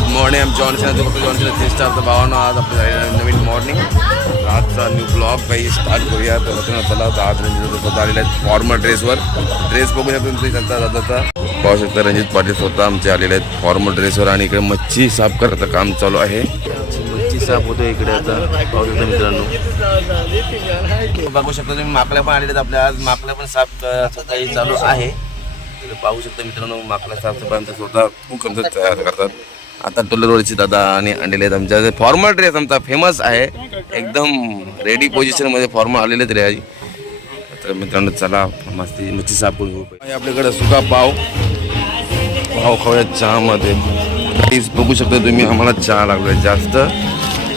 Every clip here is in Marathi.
Good morning. आम जॉनसन फक्त जॉनसन 3 स्टारचं भावानं आज आपलं नवीन मॉर्निंग. आजचा न्यू ब्लॉग काही स्टार्ट करूया. तर चला तर आज रणजित स्वतः आलेले आहेत फॉर्मल ड्रेसवर. ड्रेस बघून आपण त्यांचा दादाचा पाहू शकता. रणजित पाटील स्वतः आमचे आलेले आहेत फॉर्मल ड्रेसवर आणि इकडे मच्छी साफ करायचं काम चालू आहे. मच्छी साफ होतो इकडे आता पाहू शकता मित्रांनो. बघू शकता तुम्ही माकल्या पण आलेले आहेत आपल्या. आज माकल्या पण साफ काही चालू आहे. पाहू शकता मित्रांनो माकला साफसफाई आमच्या स्वतः खूप तयार करतात. आता टोलरोडची दादा आणि आणलेले आहेत आमच्या फॉर्मल ड्रेस. आमचा फेमस आहे एकदम रेडी पोझिशन मध्ये फॉर्मल आलेले तरी आहे. तर मित्रांनो चला मस्ती मच्छी साफ करून घेऊ. आपल्याकडे सुका पाव खाऊया चहामध्ये. बघू शकता तुम्ही आम्हाला चहा लागलाय जास्त.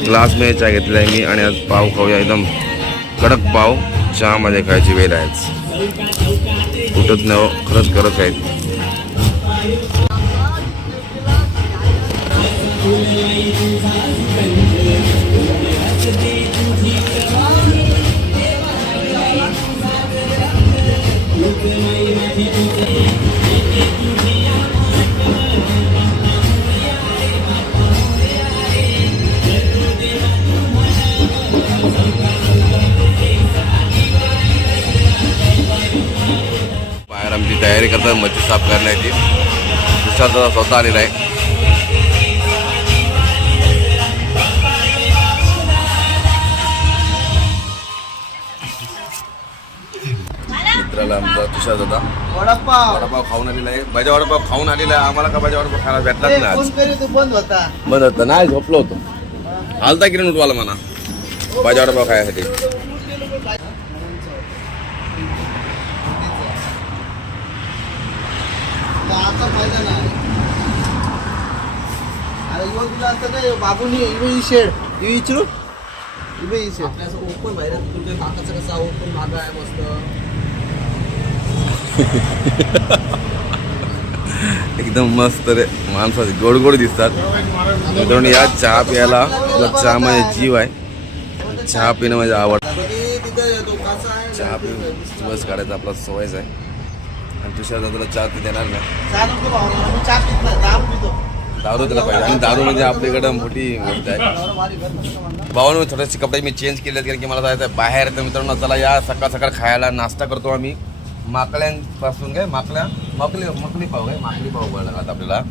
ग्लासमध्ये चहा घेतला आहे मी आणि आज पाव खाऊया. एकदम कडक पाव चहामध्ये खायची वेळ आहेच. कुठंच नाही खरंच करत आहेत. आमची तयारी करतात मच्छी साफ करण्याची. तुषार दादा स्वतः आलेला आहे. मित्राला आमचा तुषार दादा वडापाव खाऊन आलेला आहे. भाज्या वडापाव खाऊन आलेला आहे. आम्हाला का भाज्या वडापाव खायला भेटलाच नाही आज. बंद होता नाही झोपलो होतो. आलता की नाही तुम्हाला म्हणा भाज्या वडापाव खायसाठी. बाबूनी शेड विचारू ओपन बाहेर तुझ्या काकाचं कसा ओपन मागा आहे मस्त. एकदम मस्त रे माणसाचे गोड गोड दिसतात मित्रांनो. या चहा प्यायला चहा मध्ये जीव आहे. चहा पिणं म्हणजे आवड. चहा पिऊन दिवस काढायचा आपला सवयच आहे. आणि तुषार दादाला चहा ते देणार नाही. दारू त्याला पाहिजे. आणि दारू म्हणजे आपल्याकडं मोठी गोष्ट आहे. भावानं थोडंसे कपडे मी चेंज केले कारण की मला जायचं आहे बाहेर. तर मित्रांनो चला या सकाळ सकाळ खायला नाश्ता करतो आम्ही. माकल्यांपासून काय मकली पाव काय माकली पाव बनवला आपल्याला.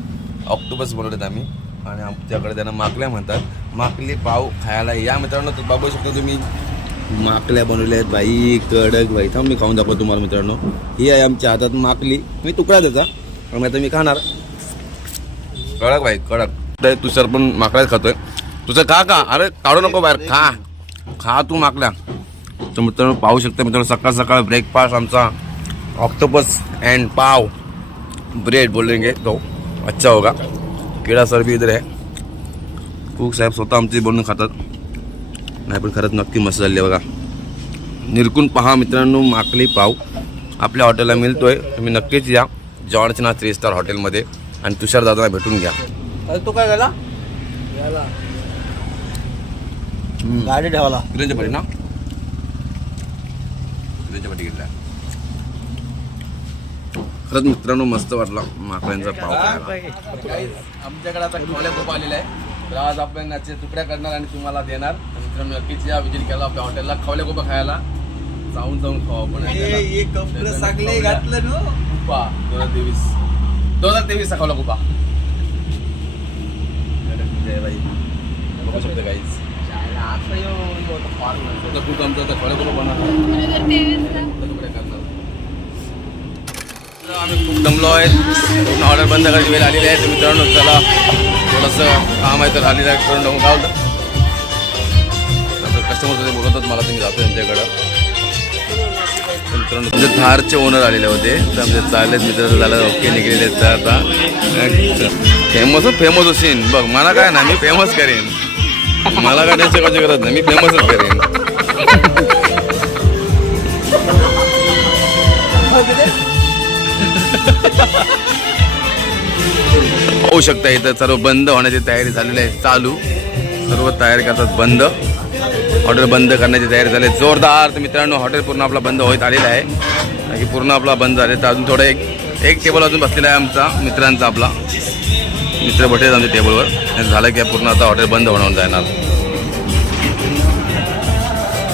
ऑक्टोबस बनवलेत आम्ही आणि आमच्याकडे त्यांना माकल्या म्हणतात. माकली पाव खायला या मित्रांनो. तर बघू शकतो तुम्ही माकल्या बनवल्या आहेत बाई कडक बाई. थांब मी खाऊन दाखवतो तुम्हाला मित्रांनो. ही आहे आमच्या हातात माकली. मी तुकडा त्याचा पण आता मी खाणार. कडक बाई कडक. तुषार पण माकल्याच खातोय. तुझं खा का अरे काढू नको बाहेर खा तू माकल्या. तर मित्रांनो पाहू शकता मित्रांनो सकाळ सकाळ ब्रेकफास्ट आमचा ऑक्टोपस अँड पाव ब्रेड बोलेंगे तो अच्छा होगा. केळा सर भी इधर आहे. कुक साहेब स्वतः आमचे बनवून खातात. नाही पण खरंच नक्की मस्त झाली बघा. निरकून पहा मित्रांनो माकली पाव आपल्या हॉटेलला मिळतोय. तुम्ही नक्कीच या जॉनसन 3 स्टार हॉटेलमध्ये आणि तुषार दादाला भेटून घ्या. तो काय गेला गाडी ठेवाला किरणच्या पाठी ना किरणच्या पाठी गेला. खरंच मित्रांनो मस्त वाटला माकड्यांचा पाव खायला. आमच्याकडे आता खवल्या खूप आलेला आहे. तर आज आपण याचे तुकड्या करणार आणि तुम्हाला देणार. तर मित्रांनो नक्कीच या विजिट केला आपल्या हॉटेलला खवल्या गोपा खायला. जाऊन खाऊ आपण. 2023 खवला गोपा बाई बघू शकता काहीच. खूप आमचं खवल्या गोपा बनवणार. आम्ही खूप दमलो आहे. पूर्ण ऑर्डर बंद करायची वेळ आलेली आहे. तर मित्रांनो चला थोडंसं काम आहे तर आलेलं आहे करून टाकून गावलं. कस्टमर बोलवतात मला तुम्ही जातो त्यांच्याकडं. मित्रांनो तुमचे थारचे ओनर आलेले होते. तर आमचे चाललेत मित्र झालं ओके निघलेले आहेत. तर आता फेमस सीन बघ मला काय ना मी फेमस करेन. मला काय टेन्शन करायची गरज नाही. मी फेमसच करेन. होऊ शकता इथं सर्व बंद होण्याची तयारी झालेली आहे. चालू सर्व तयारी करतात. बंद हॉटेल बंद करण्याची तयारी झाली जोरदार. तर मित्रांनो हॉटेल पूर्ण आपला बंद होत आलेला आहे की पूर्ण आपला बंद झाले. तर अजून थोडं एक टेबल अजून बसलेला आहे आमचा मित्रांचा आपला. मित्र बसले आमच्या टेबलवर. झालं की पूर्ण आता हॉटेल बंद होऊन जाणार.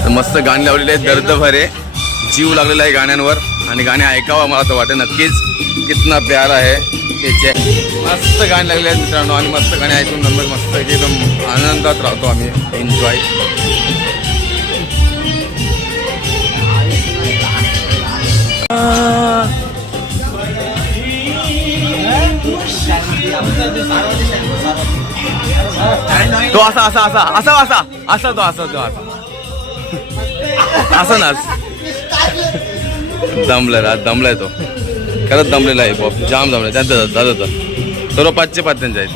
तर मस्त गाणी लावलेली आहेत, दर्द भरे, जीव लागलेला आहे गाण्यांवर. आणि गाणे ऐकावं मला तर वाटतं नक्कीच. कितना प्यार आहे त्याचे मस्त गाणी लागले आहेत मित्रांनो. आणि मस्त गाणी ऐकून नंबर मस्त एकदम आनंदात राहतो आम्ही. एन्जॉय. तो असा असा असा असा असा असा तो असा तो असा असं नाच. दमलाय रा, दमलाय तो, खरंच दमलेला आहे बॉब, जाम दमलाय. त्यांचं दादा सर्व 5चे 5 त्यांचे आहेत.